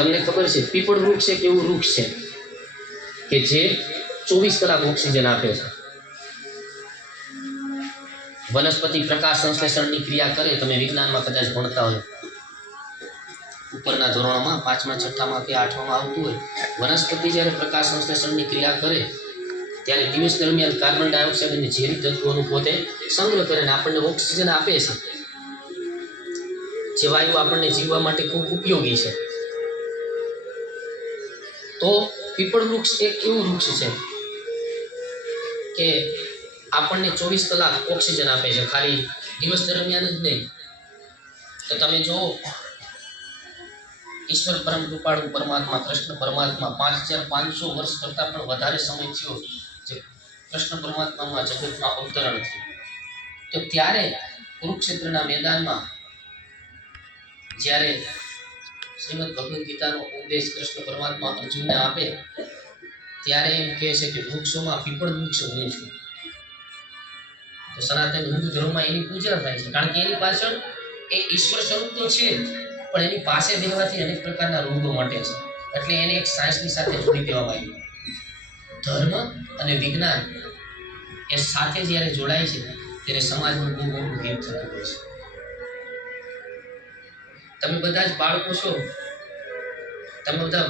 તમને ખબર છે પીપળ વૃક્ષ એક એવું વૃક્ષ છે કે જે 24 કલાક ઓક્સિજન આપે છે. વનસ્પતિ પ્રકાશ સંશ્લેષણની ક્રિયા કરે, તમે વિજ્ઞાનમાં કદાચ ભણતા હોય, ઉપરના ધોરણોમાં 5મા 6ઠામાં કે 8મામાં આવતું હોય. વનસ્પતિ જ્યારે પ્રકાશ સંશ્લેષણની ક્રિયા કરે ત્યારે દિવસ દરમિયાન કાર્બન ડાયોક્સાઇડ અને ઝેરી તત્વોનું પોતે સંગ્રહ કરીને આપણને ઓક્સિજન આપે છે, જે વાયુ આપણને જીવવા માટે ખૂબ ઉપયોગી છે. તો પીપળ વૃક્ષ એક એવું વૃક્ષ છે કે આપણને 24 કલાક ઓક્સિજન આપે છે, ખાલી દિવસ દરમિયાન જ નહીં. તો તમે જો ઈશ્વર પરમ કૃપાળુ પરમાત્મા કૃષ્ણ પરમાત્મા 5500 વર્ષ કરતાં પણ વધારે સમય થયો જે કૃષ્ણ પરમાત્માના જગતમાં અવતરણ થયું. તો ત્યારે કુરુક્ષેત્રના મેદાનમાં જ્યારે શ્રીમદ ભગવદ્ ગીતાનો ઉપદેશ કૃષ્ણ પરમાત્મા અર્જુનને આપે ત્યારે એમ કહે છે કે વૃક્ષોમાં પીપળ વૃક્ષ હું છું. તો સનાતન હિન્દુ ધર્મમાં એની પૂજા થાય છે, કારણ કે એની પાછળ એ ઈશ્વર સ્વરૂપ તો છે પણ એની પાસે બેહવાથી અનેક પ્રકારના રોગો મટે છે. એટલે એને એક સાયન્સની સાથે જોડી દેવામાં આવ્યું. ધર્મ અને વિજ્ઞાન એ સાથે જ્યારે જોડાય છે ત્યારે સમાજનું બહુ મોટું હિત થતું હોય છે. તમે બધા જ બાળકો છો, તમે બધા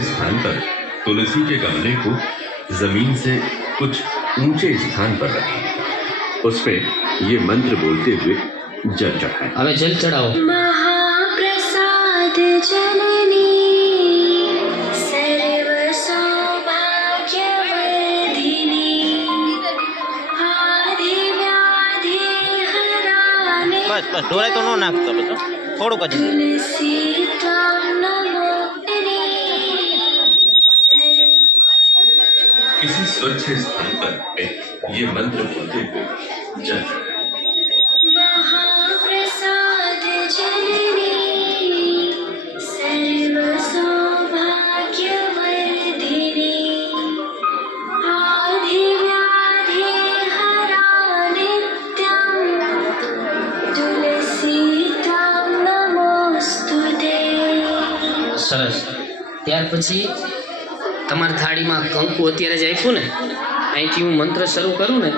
स्थान पर तुलसी के गमले को जमीन से कुछ ऊंचे स्थान पर रखें, उस पे ये मंत्र बोलते हुए जल चढ़ाएं। હવે જલ ચડાવો. महाप्रसाद जननी सर्व सौभाग्यवर्धिनी आदि व्याधि हराने બસ ઢોરાય તો ન નાખતો બધો થોડુંક જ. तुलसी त्वां नमोस्तुते किसी स्वच्छ स्थान पर ये मंत्र बोलते हुए जल चढ़ाएं। महाप्रसाद जननी सर्व सौभाग्यवर्धिनी आदि व्याधि हरा नित्यं तुलसी त्वां नमोस्तुते. સરસ. ત્યાર પછી તમારી થાળીમાં કંકુ અત્યારે જ આપ્યું ને, અહીંથી હું મંત્ર શરૂ કરું ને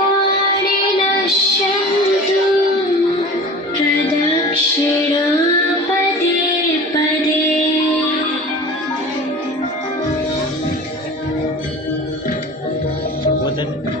वाणी नश्यन्तु प्रदक्षिणा पदे पदे વધારે